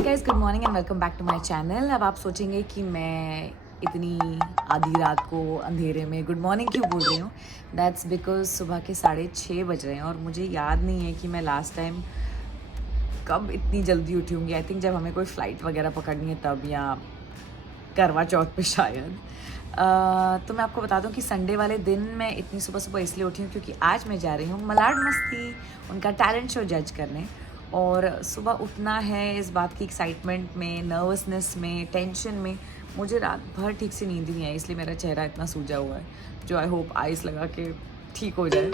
Hi guys, good morning and welcome back to my channel. अब आप सोचेंगे कि मैं इतनी आधी रात को अंधेरे में गुड मॉर्निंग क्यों बोल रही हूँ। दैट्स बिकॉज सुबह के 6:30 बज रहे हैं और मुझे याद नहीं है कि मैं लास्ट टाइम कब इतनी जल्दी उठी होंगी। आई थिंक जब हमें कोई फ़्लाइट वगैरह पकड़नी है तब, या करवा चौथ पे शायद। तो मैं आपको बता दूं कि संडे वाले दिन मैं इतनी सुबह सुबह इसलिए उठी हूँ क्योंकि आज मैं जा रही हूँ मलाड मस्ती उनका टैलेंट शो जज करने। और सुबह उठना है इस बात की एक्साइटमेंट में, नर्वसनेस में, टेंशन में। मुझे रात भर ठीक से नींद नहीं आई, इसलिए मेरा चेहरा इतना सूजा हुआ है, जो आई होप आइस लगा के ठीक हो जाए।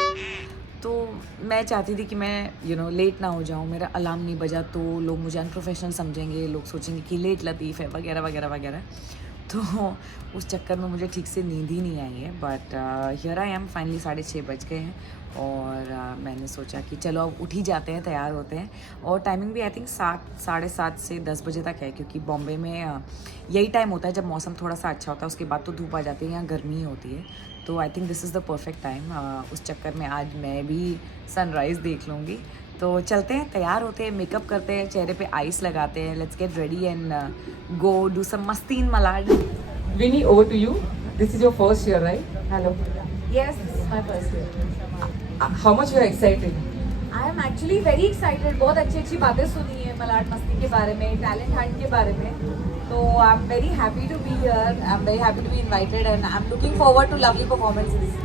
तो मैं चाहती थी कि मैं लेट ना हो जाऊँ, मेरा अलार्म नहीं बजा तो लोग मुझे अनप्रोफेशनल समझेंगे, लोग सोचेंगे कि लेट लतीफ़ है वगैरह वगैरह वगैरह। तो उस चक्कर में मुझे ठीक से नींद ही नहीं आई है। But here I M, finally 6:30 बज गए हैं और मैंने सोचा कि चलो अब उठ ही जाते हैं, तैयार होते हैं। और टाइमिंग भी आई थिंक 7, 7:30 से 10 बजे तक है, क्योंकि बॉम्बे में यही टाइम होता है जब मौसम थोड़ा सा अच्छा होता है, उसके बाद तो धूप आ जाती है, यहाँ गर्मी होती है। तो I think this is the perfect time. उस चक्कर में आज मैं भी सनराइज़ देख लूँगी। तो चलते हैं, तैयार होते हैं, मेकअप करते हैं, चेहरे पे आइस लगाते हैं। Let's get ready and go do some मस्ती in Malad. Vinny, over to you. This is your first year, right? Hello. Yes, this is my first year. How much you are excited? I am actually very excited. बहुत अच्छी अच्छी बातें सुनी है मलाड मस्ती के बारे में, टैलेंट हंट के बारे में। तो I am very happy to be here, I am very happy to be invited and I am looking forward to lovely performances.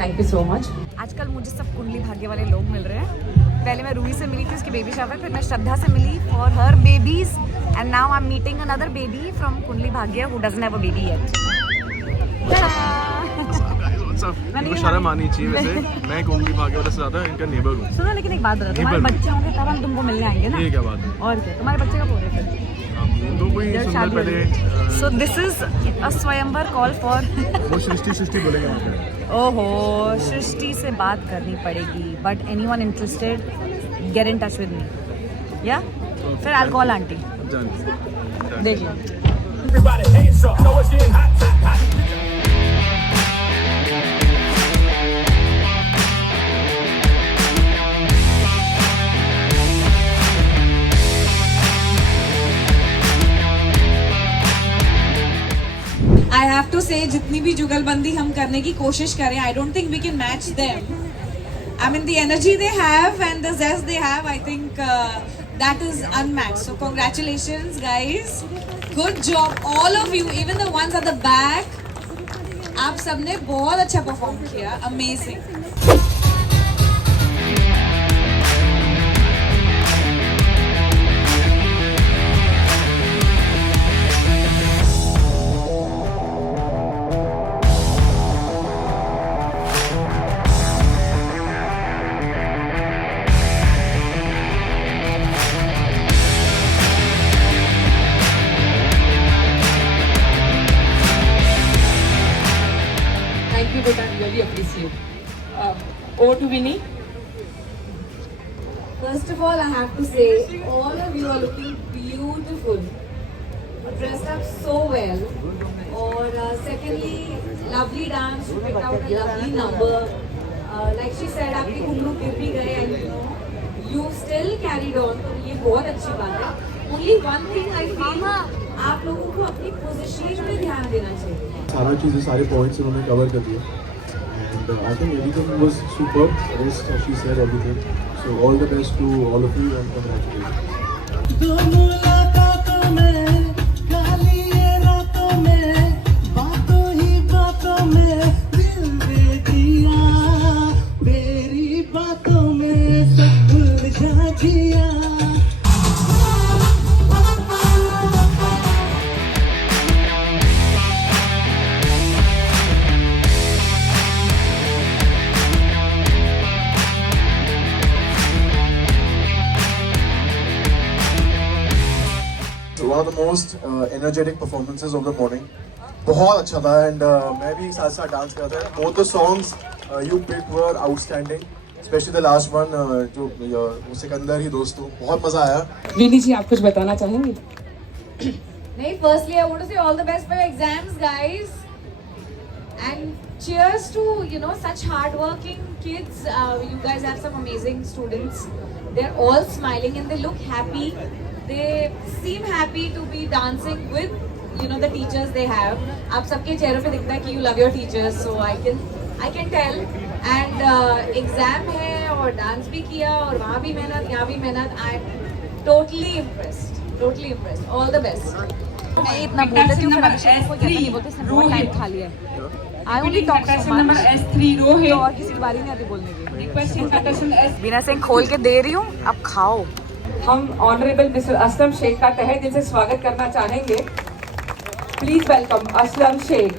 Thank you so much. आजकल मुझे सब कुंडली भाग्य वाले लोग मिल रहे हैं। पहले मैं रूही से मिली थी, उसकी बेबी शावर, फिर मैं श्रद्धा से मिली for her babies, and now I am meeting another baby from Kundali Bhagya who doesn't have a baby yet. इनको शर्म आनी चाहिए वैसे। मैं कुंडली भाग्य वाले से ज़्यादा इनका नेबर हूँ। सुनो, लेकिन एक बात बताओ, तुम्हारे बच्चे होंगे तब हम तुमको मिलने आएंगे ना। ये क्या बात है? और क्या, तुम्हारे बच्चे कब हो रहे हैं? तो कोई सुंदर पहले सो दिस इज अ स्वयंवर कॉल फॉर वो सृष्टि बोलेंगे वहाँ पे। ओहो, सृष्टि से बात करनी पड़ेगी। But anyone interested, get in touch with me. या फिर आई विल कॉल आंटी। देख लो। Everybody hands up, know it's getting hot, hot, hot. I have to say, जितनी भी जुगलबंदी हम करने की कोशिश करें, I don't think we can match them. I mean, the energy they have and the zest they have, I think that is unmatched. So congratulations, guys. Good job, all of you, even the ones at the back. आप सबने बहुत अच्छा perform किया, amazing. Thank you, but I really appreciate. Over to Vinny. First of all, I have to say, all of you are looking beautiful. Dressed up so well. Or secondly, lovely dance. You picked out a lovely number. Like she said, आपके घुंघरू गिर भी गए and you still carried on. तो ये बहुत अच्छी बात है. Only one thing I feel, आप लोगों को अपनी positioning पे ध्यान देना चाहिए. सारा चीज़ें, सारे पॉइंट्स उन्होंने कवर कर दिए and I think everything was super. Rest she said everything, so all the best to all of you and congratulations. One of the most energetic performances of the morning. बहुत अच्छा था and मैं भी साथ साथ dance कर रहा था. Both the songs you picked were outstanding, especially the last one जो सिकंदर ही दोस्तों, बहुत मजा आया. Vinny जी, आप कुछ बताना चाहेंगे? नहीं, firstly I want to say all the best for your exams, guys. And cheers to, such hardworking kids. You guys have some amazing students. They're all smiling and they look happy. they seem happy to be dancing with, you know, the teachers they have. आप सबके चेहरों पे दिखता है कि you love your teachers, so I can tell. And exam है और dance भी किया और वहाँ भी मेहनत, यहाँ भी मेहनत. I'm totally impressed. All the best. मैं इतना बोल देती हूँ, फिर अभिषेक को कहता नहीं बोलते, इसने बहुत टाइम खा लिया है. I only talk so Contestant number much. S3 Rohit. तो और किसी की बारी नहीं आती बोलने की. Requesting contestant S. बीना सिंह खोल के दे रही हूँ, अब खाओ. हम ऑनरेबल मिस्टर असलम शेख का तहे दिल से स्वागत करना चाहेंगे. Please welcome Aslam Shaikh.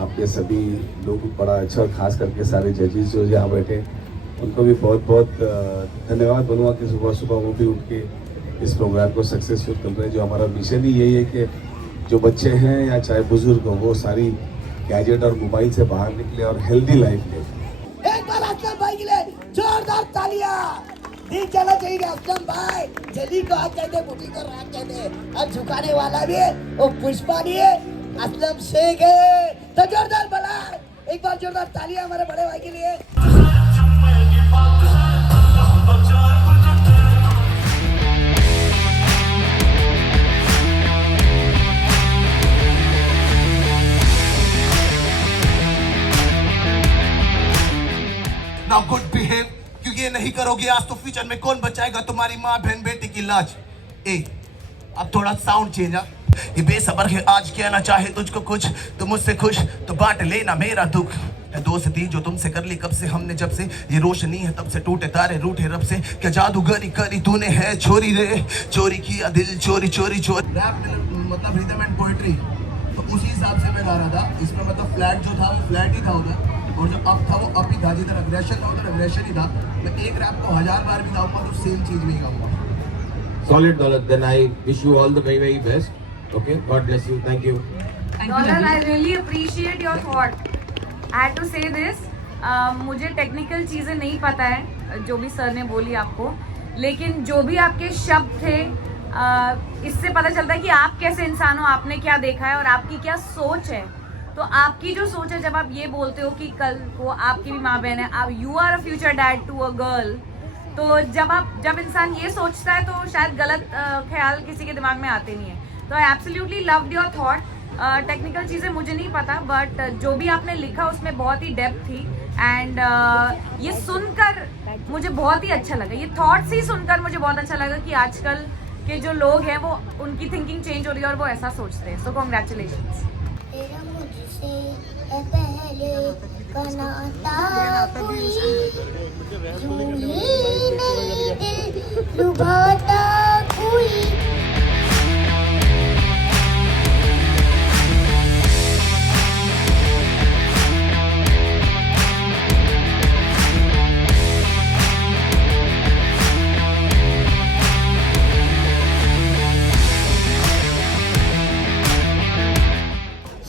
आपके सभी लोग बड़ा अच्छा, और खास करके सारे जजेस जो यहाँ बैठे उनको भी बहुत बहुत धन्यवाद बोलूँगा कि सुबह सुबह वो भी उठ के इस प्रोग्राम को सक्सेसफुल कर रहे हैं. जो हमारा मिशन ही यही है कि जो बच्चे हैं या चाहे बुजुर्ग हो, वो सारी गैजेट और मोबाइल से बाहर निकले और हेल्दी लाइफ ले. एक बार असलम भाई के लिए जोरदार तालियां. दिल चला चाहिए असलम भाई. जल्दी को आज कहते, बुटी को रात कहते. अब झुकाने वाला भी है, वो पुष्पा नहीं है, असलम शेख है. तो जोरदार बना, एक बार जोरदार तालियां हमारे बड़े भाई के लिए. Now good behave, क्योंकि ये नहीं करोगे आज तो फ्यूचर में कौन बचाएगा तुम्हारी माँ बहन बेटी की लाज. अब थोड़ा साउंड चेंज. ये बेसबर है आज कहना चाहे तुझको कुछ, तो मुझसे खुश तो बांट लेना मेरा दुख. दोस्ती जो तुमसे कर ली कब से हमने, जब से ये रोशनी है तब से टूटे तारे रूठे रब से. क्या जादूगरी करी तूने है चोरी रे, चोरी किया दिल चोरी चोरी चोरी. रैप मतलब रिदम एंड पोएट्री, तो उसी हिसाब से मैं गा रहा था. इसमें मतलब फ्लैट जो था वो फ्लैट ही था उधर, और जो अप था वो अप ही था. जिधर अग्रेशन था उधर अग्रेशन ही था. मैं एक रैप को 1000 बार भी गाऊंगा तो सेम चीज में ही गाऊंगा. Solid, Daulat. Then I wish you all the very, very best. Okay, God bless you. Thank you. Daulat, I really appreciate your thought. I had to say this. मुझे technical चीज़ें नहीं पता है जो भी सर ने बोली आपको, लेकिन जो भी आपके शब्द थे इससे पता चलता है कि आप कैसे इंसान हो, आपने क्या देखा है और आपकी क्या सोच है. तो आपकी जो सोच है, जब आप ये बोलते हो कि कल को आपकी भी माँ बहन है, आप you are a future dad to a girl, तो जब इंसान ये सोचता है तो शायद गलत ख्याल किसी के दिमाग में आते नहीं है. तो I absolutely loved your thought. Technical चीज़ें मुझे नहीं पता, बट जो भी आपने लिखा उसमें बहुत ही डेप्थ थी. एंड ये सुनकर मुझे बहुत ही अच्छा लगा. ये थॉट्स ही सुनकर मुझे बहुत अच्छा लगा कि आजकल के जो लोग हैं वो उनकी थिंकिंग चेंज हो रही है और वो ऐसा सोचते हैं. सो कॉन्ग्रेचुलेशंस. तेरा मुझसे पहले का नाता कोई यूं ही नहीं दिल लुभाता कोई.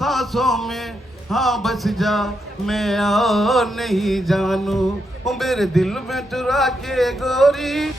सांसों में हाँ बस जा, मैं और नहीं जानू, मेरे दिल में चुरा के गोरी.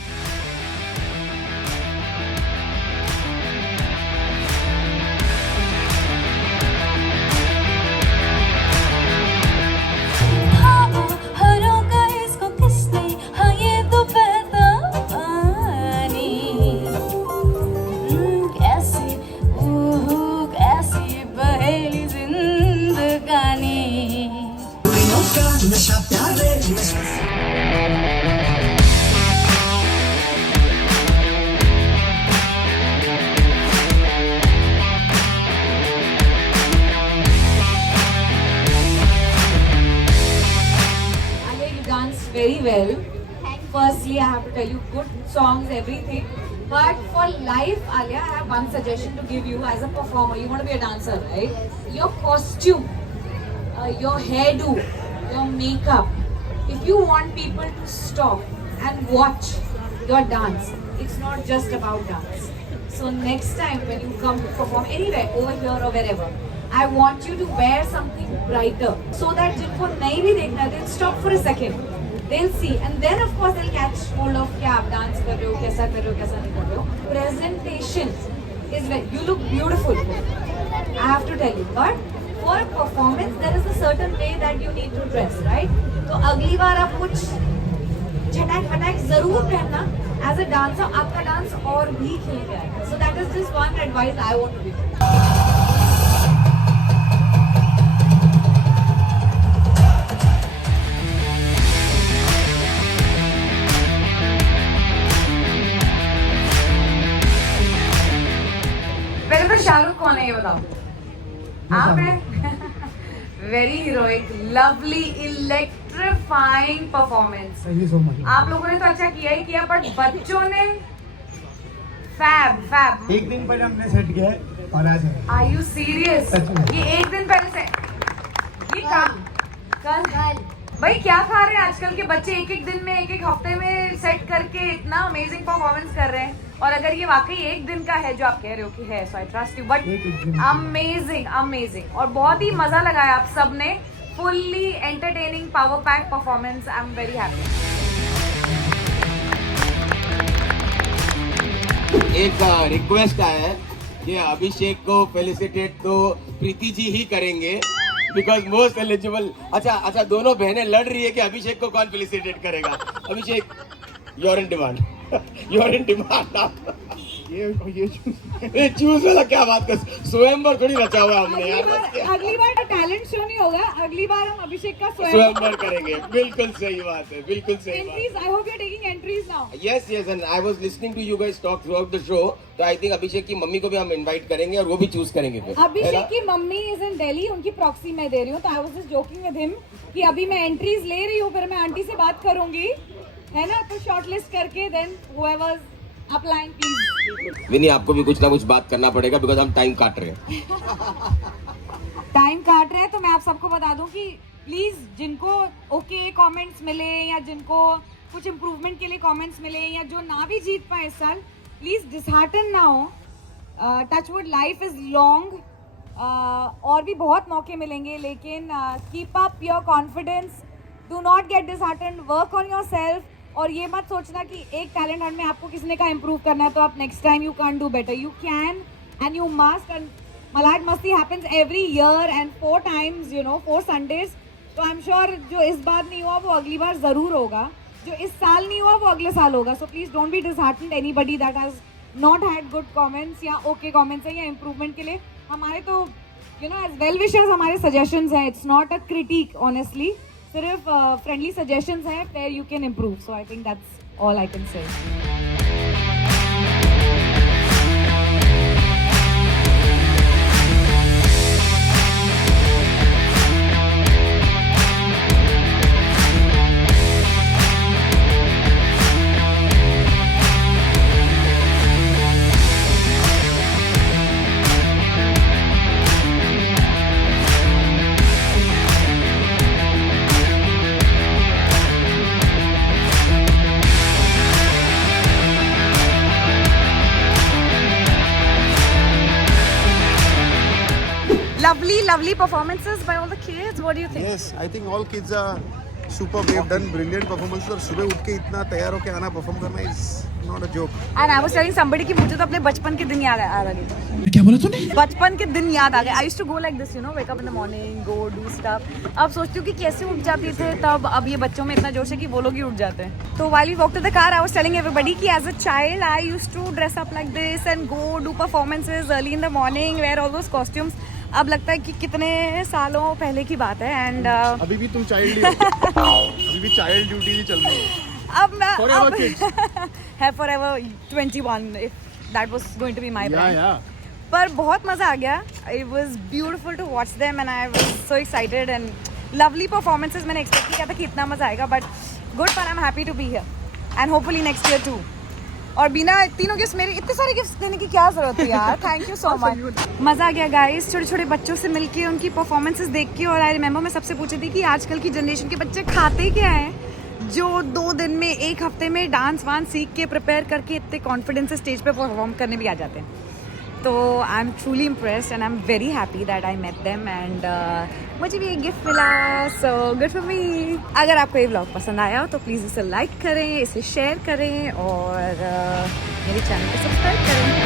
Very well. Firstly, I have to tell you, good songs, everything. But for life, Alia, I have one suggestion to give you as a performer. You want to be a dancer, right? Your costume, your hairdo, your makeup. If you want people to stop and watch your dance, it's not just about dance. So next time when you come to perform anywhere, over here or wherever, I want you to wear something brighter so that जिनको नहीं भी देखना, they'll stop for a second. They'll see, and then of course they'll catch hold of क्या आप dance कर रहे हो, कैसा कर रहे हो, कैसा नहीं कर रहे हो. Presentation is when you look beautiful. I have to tell you, but for a performance there is a certain way that you need to dress, right? तो अगली बार आप कुछ छटाक फटाक जरूर पहनना. एज अ डांसर आपका डांस और भी खिल जाएगा. So that is just one advice I want to give. पहले तो शाहरुख कौन है ये बताओ. आप हैं. Very heroic, lovely, electrifying performance. Thank you so much. आप लोगों ने तो अच्छा किया ही किया, बट बच्चों ने फैब. एक दिन पहले हमने सेट किया है और आज है. Are you serious? सच में. ये एक दिन पहले से ये कल भाई क्या खा रहे हैं आजकल के बच्चे? एक दिन में, एक हफ्ते में सेट करके इतना अमेजिंग परफॉर्मेंस कर रहे हैं. और अगर ये वाकई एक दिन का है जो आप कह रहे हो कि है, so I trust you. But amazing और बहुत ही मजा लगाया आप सब ने. Fully entertaining power pack performance. I am very happy. एक रिक्वेस्ट आया है कि अभिषेक को फेलिसिटेट तो प्रीति जी ही करेंगे, बिकॉज मोस्ट एलिजिबल. अच्छा दोनों बहनें लड़ रही है कि अभिषेक को कौन फेलिसिटेट करेगा. अभिषेक, you're in demand. You're in demand. ये चूज वाला क्या बात कर. स्वयंवर थोड़ी रचा हुआ हमने यार. अगली बार टैलेंट शो नहीं होगा, अगली बार हम अभिषेक का स्वयंवर करेंगे. बिल्कुल सही बात है, बिल्कुल सही बात. Entries, I hope you're taking entries now. Yes, and I was listening to you guys talk throughout the show. तो I think अभिषेक की मम्मी को भी हम इनवाइट करेंगे और वो भी चूज करेंगे फिर. अभिषेक की मम्मी इज इन दिल्ली, उनकी प्रॉक्सी मैं दे रही हूँ. तो I was just joking with him कि अभी मैं एंट्रीज ले रही हूँ, फिर मैं आंटी से बात करूंगी, है ना. तो शॉर्टलिस्ट करके देन whoever's applying please. विनी, आपको भी कुछ ना कुछ बात करना पड़ेगा बिकॉज हम टाइम काट रहे हैं. टाइम काट रहे हैं तो मैं आप सबको बता दूं कि प्लीज जिनको ओके कमेंट्स मिले या जिनको कुछ इम्प्रूवमेंट के लिए कमेंट्स मिले या जो ना भी जीत पाए इस साल, प्लीज डिसहार्टन ना हो. Touchwood, life is long. और भी बहुत मौके मिलेंगे, लेकिन keep up your confidence. Do not get dishearten. Work on yourself. और ये मत सोचना कि एक टैलेंट हंट में आपको किसी का इम्प्रूव करना है तो आप next time you can do better. You can and you must. And Malad Masti happens every year and 4 times, 4 Sundays. तो आई एम श्योर जो इस बार नहीं हुआ वो अगली बार ज़रूर होगा, जो इस साल नहीं हुआ वो अगले साल होगा. So please don't be disheartened anybody that has not had good comments या ओके कमेंट्स है या इम्प्रूवमेंट के लिए. हमारे तो एज वेल विशर्स हमारे सजेशंस हैं. It's not a critic honestly. सिर्फ फ्रेंडली सजेशंस हैं where you can improve. So I think that's all I can say. Lovely performances by all the kids. What do you think? Yes, I think all kids are super. They've done brilliant performances. और सुबह उठ के इतना तैयार होके आना perform करना is not a joke. And I was telling somebody कि मुझे तो अपने बचपन के दिन याद आ रहे थे. क्या बोला तूने? बचपन के दिन याद आ गए. I used to go like this, wake up in the morning, go do stuff. अब सोचती हूँ कि कैसे उठ जाती थे तब. अब ये बच्चों में इतना जोश है कि वो लोग ही उठ जाते हैं. तो while we walked to the car, I was telling everybody कि as a child I used to dress up like this and go do performances early in the morning, wear all those costumes. अब लगता है कि कितने सालों पहले की बात है. एंड अभी भी तुम चाइल्ड ही हो. अभी भी चाइल्ड ड्यूटी ही चल रही है. अब मैं Forever kids. have forever 21 if that was going to be my plan. Yeah. पर बहुत मज़ा आ गया. It was beautiful to watch them and I was so excited and lovely performances. मैंने expect नहीं किया था कि इतना मज़ा आएगा, but good fun. I'm happy to be here and hopefully next year too. और बिना तीनों गिफ्ट, मेरे इतने सारे गिफ्ट देने की क्या जरूरत है यार. Thank you so much. मज़ा आ गया गाइस, छोटे छोटे बच्चों से मिलके, उनकी परफॉर्मेंसेस देख के. और आई रिमेंबर मैं सबसे पूछी थी कि आजकल की जनरेशन के बच्चे खाते क्या हैं जो 2 दिन में, 1 हफ्ते में डांस वांस सीख के प्रिपेयर करके इतने कॉन्फिडेंस से स्टेज पे परफॉर्म करने भी आ जाते हैं. तो I am truly impressed and I am very happy that I met them and मुझे भी एक गिफ्ट मिला. So good for me. अगर आपको ये व्लॉग पसंद आया हो तो प्लीज़ इसे लाइक करें, इसे शेयर करें और मेरे चैनल को सब्सक्राइब करें.